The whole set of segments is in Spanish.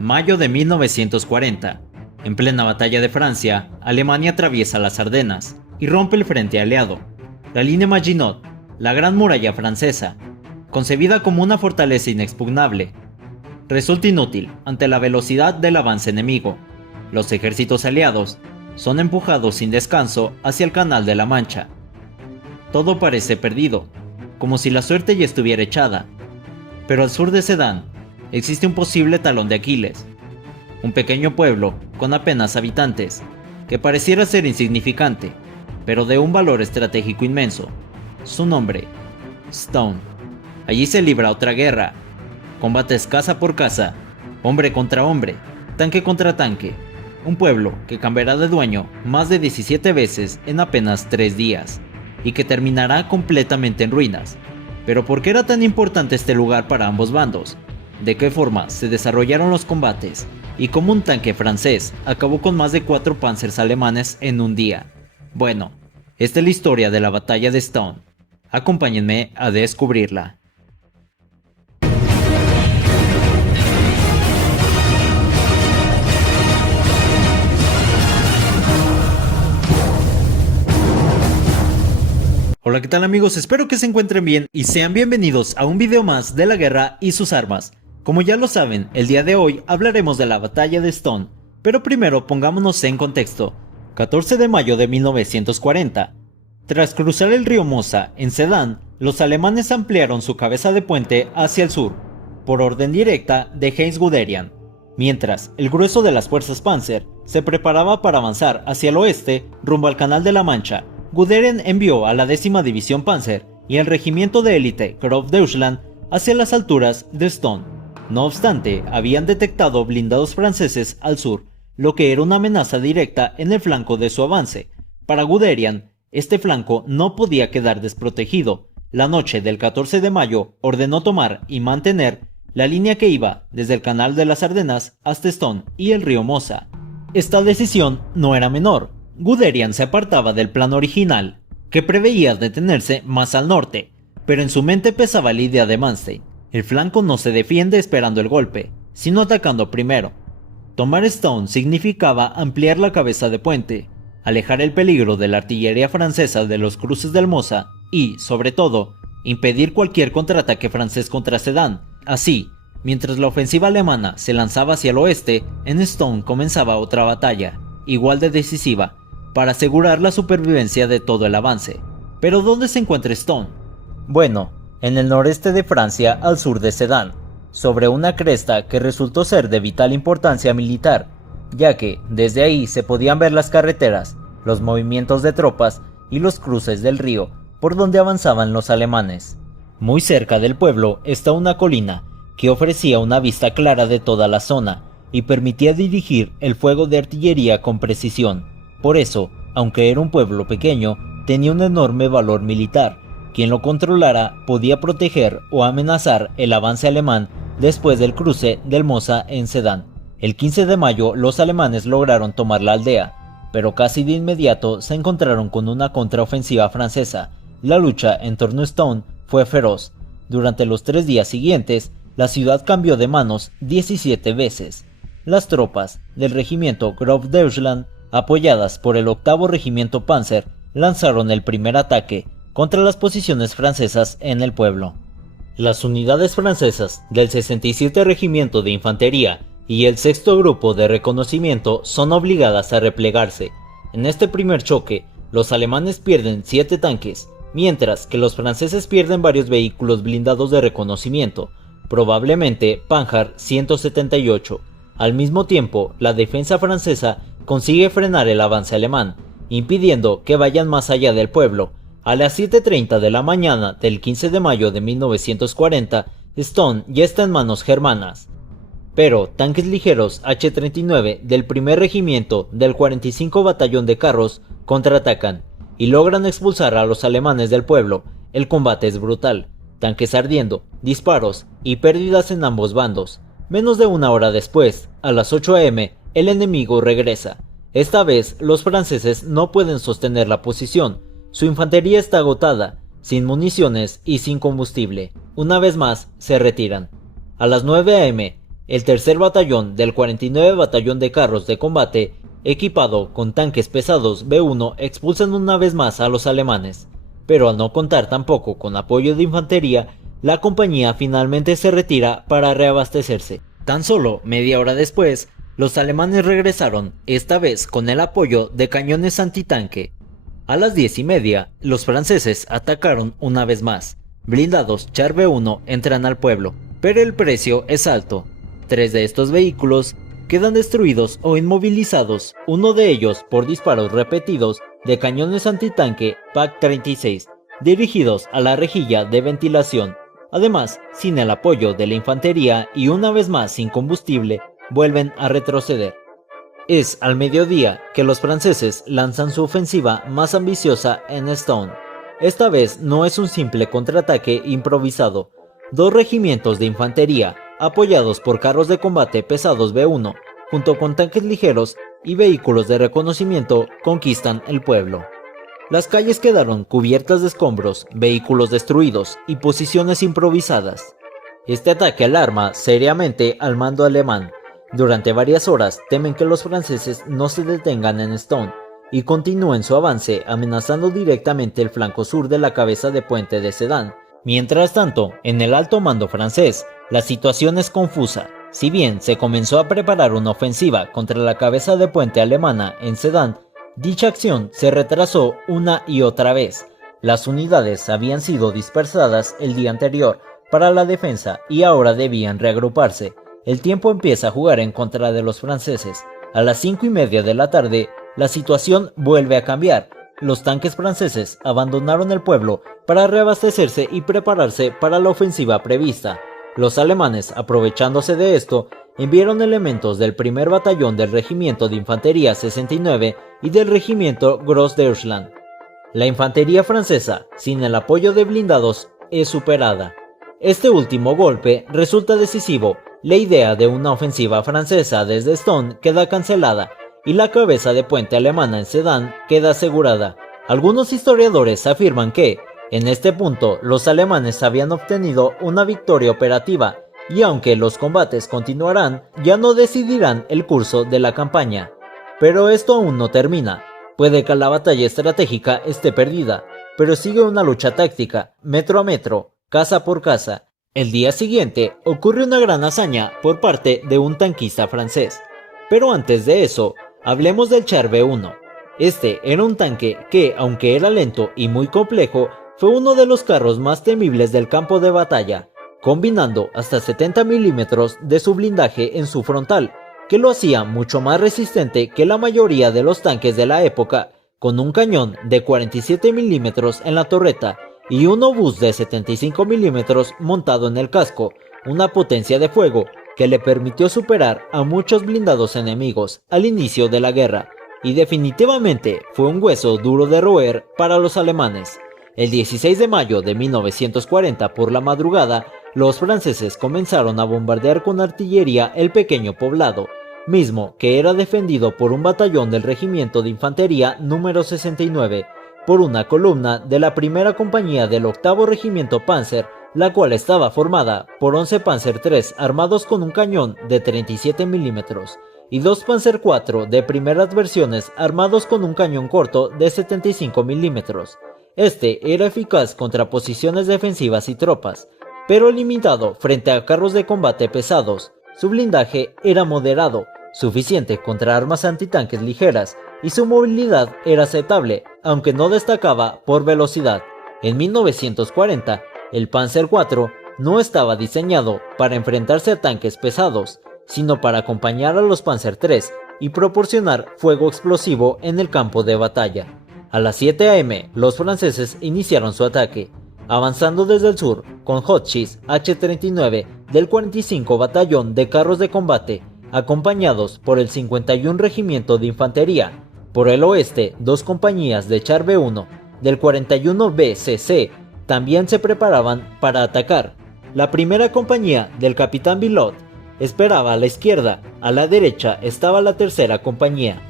Mayo de 1940. En plena batalla de Francia, Alemania atraviesa las Ardenas y rompe el frente aliado. La línea Maginot, la gran muralla francesa, concebida como una fortaleza inexpugnable, resulta inútil ante la velocidad del avance enemigo. Los ejércitos aliados son empujados sin descanso hacia el Canal de la Mancha. Todo parece perdido, como si la suerte ya estuviera echada. Pero al sur de Sedan existe un posible talón de Aquiles, un pequeño pueblo con apenas habitantes, que pareciera ser insignificante, pero de un valor estratégico inmenso. Su nombre, Stone. Allí se libra otra guerra, combates casa por casa, hombre contra hombre, tanque contra tanque, un pueblo que cambiará de dueño más de 17 veces en apenas 3 días, y que terminará completamente en ruinas. Pero ¿por qué era tan importante este lugar para ambos bandos? ¿De qué forma se desarrollaron los combates? ¿Y cómo un tanque francés acabó con más de 4 panzers alemanes en un día? Bueno, esta es la historia de la batalla de Stone. Acompáñenme a descubrirla. Hola, ¿qué tal amigos? Espero que se encuentren bien y sean bienvenidos a un video más de la guerra y sus armas. Como ya lo saben, el día de hoy hablaremos de la batalla de Stone, pero primero pongámonos en contexto. 14 de mayo de 1940. Tras cruzar el río Mosa en Sedan, los alemanes ampliaron su cabeza de puente hacia el sur, por orden directa de Heinz Guderian, mientras el grueso de las fuerzas Panzer se preparaba para avanzar hacia el oeste rumbo al Canal de la Mancha. Guderian envió a la 10ª División Panzer y el regimiento de élite Grof Deutschland hacia las alturas de Stone. No obstante, habían detectado blindados franceses al sur, lo que era una amenaza directa en el flanco de su avance. Para Guderian, este flanco no podía quedar desprotegido. La noche del 14 de mayo ordenó tomar y mantener la línea que iba desde el Canal de las Ardenas hasta Stone y el río Mosa. Esta decisión no era menor. Guderian se apartaba del plan original, que preveía detenerse más al norte, pero en su mente pesaba la idea de Manstein. El flanco no se defiende esperando el golpe, sino atacando primero. Tomar Stone significaba ampliar la cabeza de puente, alejar el peligro de la artillería francesa de los cruces del Mosa y, sobre todo, impedir cualquier contraataque francés contra Sedan. Así, mientras la ofensiva alemana se lanzaba hacia el oeste, en Stone comenzaba otra batalla, igual de decisiva, para asegurar la supervivencia de todo el avance. ¿Pero dónde se encuentra Stone? Bueno, en el noreste de Francia, al sur de Sedan, sobre una cresta que resultó ser de vital importancia militar, ya que desde ahí se podían ver las carreteras, los movimientos de tropas y los cruces del río por donde avanzaban los alemanes. Muy cerca del pueblo está una colina que ofrecía una vista clara de toda la zona y permitía dirigir el fuego de artillería con precisión. Por eso, aunque era un pueblo pequeño, tenía un enorme valor militar. Quien lo controlara podía proteger o amenazar el avance alemán después del cruce del Mosa en Sedan. El 15 de mayo los alemanes lograron tomar la aldea, pero casi de inmediato se encontraron con una contraofensiva francesa. La lucha en torno a Stone fue feroz. Durante los 3 días siguientes, la ciudad cambió de manos 17 veces. Las tropas del regimiento Grof Deutschland, apoyadas por el 8º Regimiento Panzer, lanzaron el primer ataque contra las posiciones francesas en el pueblo. Las unidades francesas del 67 Regimiento de Infantería y el 6º Grupo de Reconocimiento son obligadas a replegarse. En este primer choque, los alemanes pierden 7 tanques, mientras que los franceses pierden varios vehículos blindados de reconocimiento, probablemente Panhard 178. Al mismo tiempo, la defensa francesa consigue frenar el avance alemán, impidiendo que vayan más allá del pueblo. A las 7:30 de la mañana del 15 de mayo de 1940, Stone ya está en manos germanas. Pero tanques ligeros H-39 del 1er Regimiento del 45 Batallón de Carros contraatacan y logran expulsar a los alemanes del pueblo. El combate es brutal, tanques ardiendo, disparos y pérdidas en ambos bandos. Menos de una hora después, a las 8 am, el enemigo regresa. Esta vez, los franceses no pueden sostener la posición. Su infantería está agotada, sin municiones y sin combustible. Una vez más, se retiran. A las 9 am, el tercer batallón del 49 Batallón de Carros de Combate, equipado con tanques pesados B1, expulsan una vez más a los alemanes, pero al no contar tampoco con apoyo de infantería, la compañía finalmente se retira para reabastecerse. Tan solo media hora después, los alemanes regresaron, esta vez con el apoyo de cañones antitanque. A las 10:30, los franceses atacaron una vez más. Blindados Char B1 entran al pueblo, pero el precio es alto. 3 de estos vehículos quedan destruidos o inmovilizados, uno de ellos por disparos repetidos de cañones antitanque PaK-36, dirigidos a la rejilla de ventilación. Además, sin el apoyo de la infantería y una vez más sin combustible, vuelven a retroceder. Es al mediodía que los franceses lanzan su ofensiva más ambiciosa en Stone. Esta vez no es un simple contraataque improvisado. 2 regimientos de infantería, apoyados por carros de combate pesados B1, junto con tanques ligeros y vehículos de reconocimiento, conquistan el pueblo. Las calles quedaron cubiertas de escombros, vehículos destruidos y posiciones improvisadas. Este ataque alarma seriamente al mando alemán. Durante varias horas temen que los franceses no se detengan en Stone y continúen su avance, amenazando directamente el flanco sur de la cabeza de puente de Sedan. Mientras tanto, en el alto mando francés, la situación es confusa. Si bien se comenzó a preparar una ofensiva contra la cabeza de puente alemana en Sedan, dicha acción se retrasó una y otra vez. Las unidades habían sido dispersadas el día anterior para la defensa y ahora debían reagruparse. El tiempo empieza a jugar en contra de los franceses. A las 5:30 de la tarde, la situación vuelve a cambiar. Los tanques franceses abandonaron el pueblo para reabastecerse y prepararse para la ofensiva prevista. Los alemanes, aprovechándose de esto, enviaron elementos del primer batallón del Regimiento de Infantería 69 y del Regimiento Gros Deutschland. La infantería francesa, sin el apoyo de blindados, es superada. Este último golpe resulta decisivo. La idea de una ofensiva francesa desde Stone queda cancelada y la cabeza de puente alemana en Sedan queda asegurada. Algunos historiadores afirman que, en este punto, los alemanes habían obtenido una victoria operativa y aunque los combates continuarán, ya no decidirán el curso de la campaña. Pero esto aún no termina. Puede que la batalla estratégica esté perdida, pero sigue una lucha táctica, metro a metro, casa por casa. El día siguiente ocurre una gran hazaña por parte de un tanquista francés. Pero antes de eso, hablemos del Char B1. Este era un tanque que, aunque era lento y muy complejo, fue uno de los carros más temibles del campo de batalla, combinando hasta 70 milímetros de su blindaje en su frontal, que lo hacía mucho más resistente que la mayoría de los tanques de la época, con un cañón de 47 milímetros en la torreta y un obús de 75 milímetros montado en el casco, una potencia de fuego que le permitió superar a muchos blindados enemigos al inicio de la guerra, y definitivamente fue un hueso duro de roer para los alemanes. El 16 de mayo de 1940 por la madrugada, los franceses comenzaron a bombardear con artillería el pequeño poblado, mismo que era defendido por un batallón del Regimiento de Infantería número 69, por una columna de la primera compañía del 8º Regimiento Panzer, la cual estaba formada por 11 Panzer III armados con un cañón de 37 milímetros y 2 Panzer IV de primeras versiones armados con un cañón corto de 75 milímetros. Este era eficaz contra posiciones defensivas y tropas, pero limitado frente a carros de combate pesados. Su blindaje era moderado, suficiente contra armas antitanques ligeras, y su movilidad era aceptable, aunque no destacaba por velocidad. En 1940, el Panzer IV no estaba diseñado para enfrentarse a tanques pesados, sino para acompañar a los Panzer III y proporcionar fuego explosivo en el campo de batalla. A las 7 a.m., los franceses iniciaron su ataque, avanzando desde el sur con Hotchkiss H-39 del 45 Batallón de Carros de Combate, acompañados por el 51 Regimiento de Infantería. Por el oeste, 2 compañías de Char B1 del 41 BCC también se preparaban para atacar. La primera compañía del capitán Billot esperaba a la izquierda, a la derecha estaba la tercera compañía.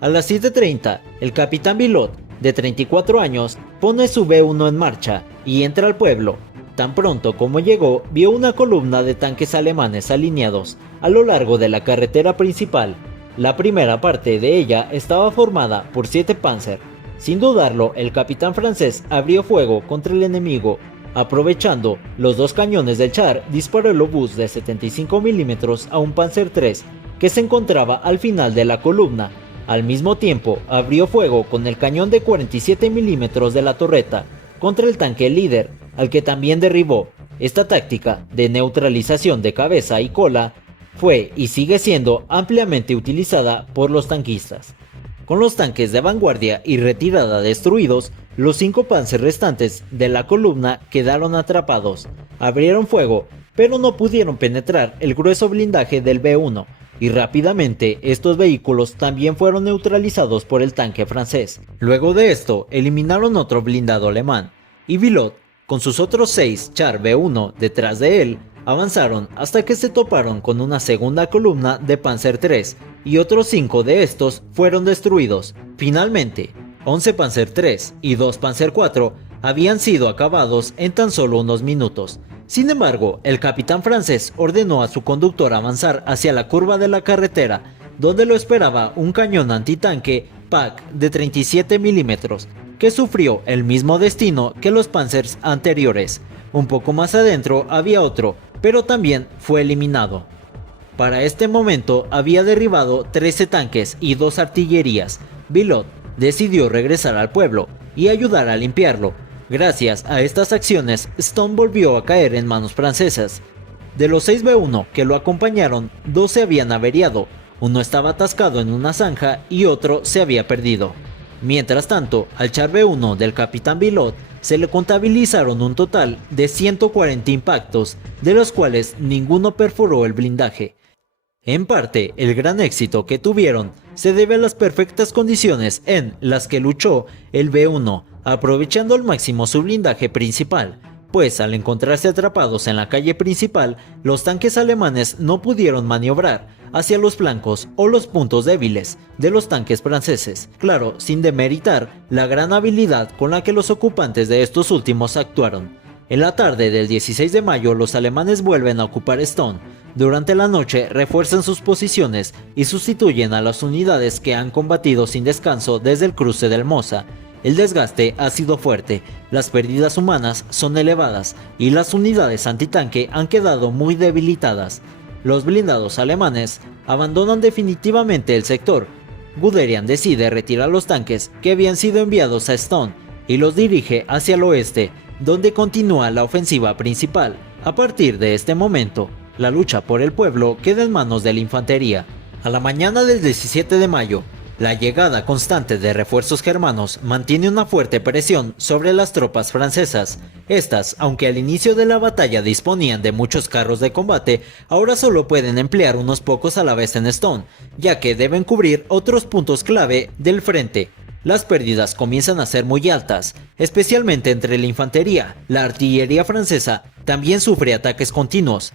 A las 7:30, el capitán Billot, de 34 años, pone su B1 en marcha y entra al pueblo. Tan pronto como llegó, vio una columna de tanques alemanes alineados a lo largo de la carretera principal. La primera parte de ella estaba formada por 7 Panzer. Sin dudarlo, el capitán francés abrió fuego contra el enemigo. Aprovechando los 2 cañones del Char, disparó el obús de 75 mm a un Panzer III que se encontraba al final de la columna. Al mismo tiempo, abrió fuego con el cañón de 47 mm de la torreta contra el tanque líder, al que también derribó. Esta táctica de neutralización de cabeza y cola fue y sigue siendo ampliamente utilizada por los tanquistas. Con los tanques de vanguardia y retirada destruidos, los 5 Panzer restantes de la columna quedaron atrapados. Abrieron fuego, pero no pudieron penetrar el grueso blindaje del B1, y rápidamente estos vehículos también fueron neutralizados por el tanque francés. Luego de esto, eliminaron otro blindado alemán, y Villot, con sus otros 6 Char B1 detrás de él, avanzaron hasta que se toparon con una segunda columna de Panzer III, y otros 5 de estos fueron destruidos. Finalmente, 11 Panzer III y 2 Panzer IV habían sido acabados en tan solo unos minutos. Sin embargo, el capitán francés ordenó a su conductor avanzar hacia la curva de la carretera, donde lo esperaba un cañón antitanque PaK de 37 mm, que sufrió el mismo destino que los Panzers anteriores. Un poco más adentro había otro, pero también fue eliminado. Para este momento había derribado 13 tanques y 2 artillerías. Villot decidió regresar al pueblo y ayudar a limpiarlo. Gracias a estas acciones, Stone volvió a caer en manos francesas. De los 6 B1 que lo acompañaron, 2 se habían averiado, uno estaba atascado en una zanja y otro se había perdido. Mientras tanto, al Char B1 del capitán Villot se le contabilizaron un total de 140 impactos, de los cuales ninguno perforó el blindaje. En parte, el gran éxito que tuvieron se debe a las perfectas condiciones en las que luchó el B1, aprovechando al máximo su blindaje principal, pues al encontrarse atrapados en la calle principal, los tanques alemanes no pudieron maniobrar hacia los flancos o los puntos débiles de los tanques franceses, claro, sin demeritar la gran habilidad con la que los ocupantes de estos últimos actuaron. En la tarde del 16 de mayo los alemanes vuelven a ocupar Stone. Durante la noche refuerzan sus posiciones y sustituyen a las unidades que han combatido sin descanso desde el cruce del Mosa. El desgaste ha sido fuerte, las pérdidas humanas son elevadas y las unidades antitanque han quedado muy debilitadas. Los blindados alemanes abandonan definitivamente el sector. Guderian decide retirar los tanques que habían sido enviados a Stone y los dirige hacia el oeste, donde continúa la ofensiva principal. A partir de este momento, la lucha por el pueblo queda en manos de la infantería. A la mañana del 17 de mayo, la llegada constante de refuerzos germanos mantiene una fuerte presión sobre las tropas francesas. Estas, aunque al inicio de la batalla disponían de muchos carros de combate, ahora solo pueden emplear unos pocos a la vez en Stone, ya que deben cubrir otros puntos clave del frente. Las pérdidas comienzan a ser muy altas, especialmente entre la infantería. La artillería francesa también sufre ataques continuos,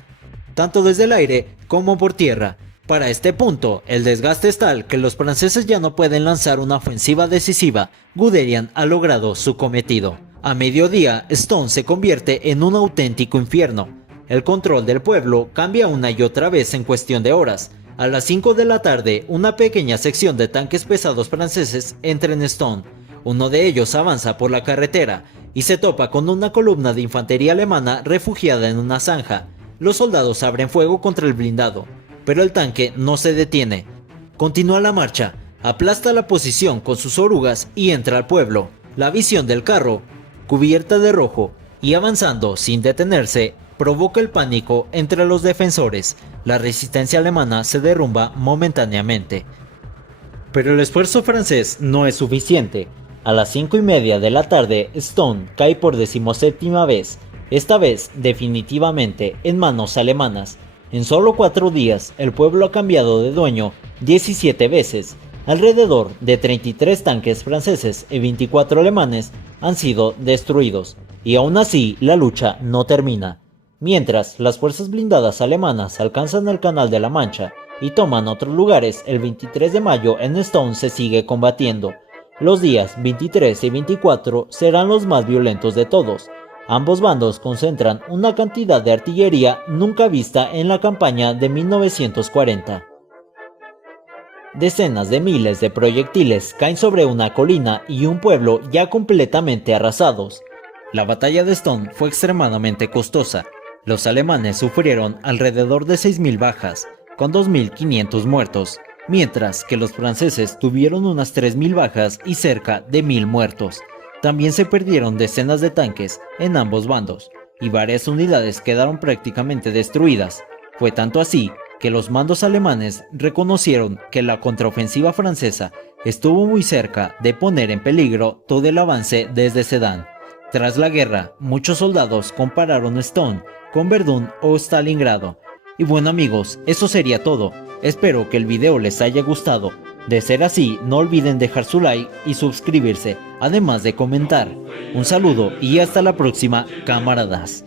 tanto desde el aire como por tierra. Para este punto, el desgaste es tal que los franceses ya no pueden lanzar una ofensiva decisiva. Guderian ha logrado su cometido. A mediodía, Stone se convierte en un auténtico infierno. El control del pueblo cambia una y otra vez en cuestión de horas. A las 5 de la tarde, una pequeña sección de tanques pesados franceses entra en Stone. Uno de ellos avanza por la carretera y se topa con una columna de infantería alemana refugiada en una zanja. Los soldados abren fuego contra el blindado, pero el tanque no se detiene. Continúa la marcha, aplasta la posición con sus orugas y entra al pueblo. La visión del carro, cubierta de rojo y avanzando sin detenerse, provoca el pánico entre los defensores. La resistencia alemana se derrumba momentáneamente. Pero el esfuerzo francés no es suficiente. A las 5:30 de la tarde, Stone cae por 17ª vez, esta vez definitivamente en manos alemanas. En solo 4 días, el pueblo ha cambiado de dueño 17 veces. Alrededor de 33 tanques franceses y 24 alemanes han sido destruidos, y aún así la lucha no termina. Mientras las fuerzas blindadas alemanas alcanzan el Canal de la Mancha y toman otros lugares, el 23 de mayo en Stone se sigue combatiendo. Los días 23 y 24 serán los más violentos de todos. Ambos bandos concentran una cantidad de artillería nunca vista en la campaña de 1940. Decenas de miles de proyectiles caen sobre una colina y un pueblo ya completamente arrasados. La batalla de Stone fue extremadamente costosa. Los alemanes sufrieron alrededor de 6.000 bajas, con 2.500 muertos, mientras que los franceses tuvieron unas 3.000 bajas y cerca de 1.000 muertos. También se perdieron decenas de tanques en ambos bandos, y varias unidades quedaron prácticamente destruidas. Fue tanto así que los mandos alemanes reconocieron que la contraofensiva francesa estuvo muy cerca de poner en peligro todo el avance desde Sedan. Tras la guerra, muchos soldados compararon Stone con Verdún o Stalingrado. Y bueno amigos, eso sería todo. Espero que el video les haya gustado. De ser así, no olviden dejar su like y suscribirse, además de comentar. Un saludo y hasta la próxima, camaradas.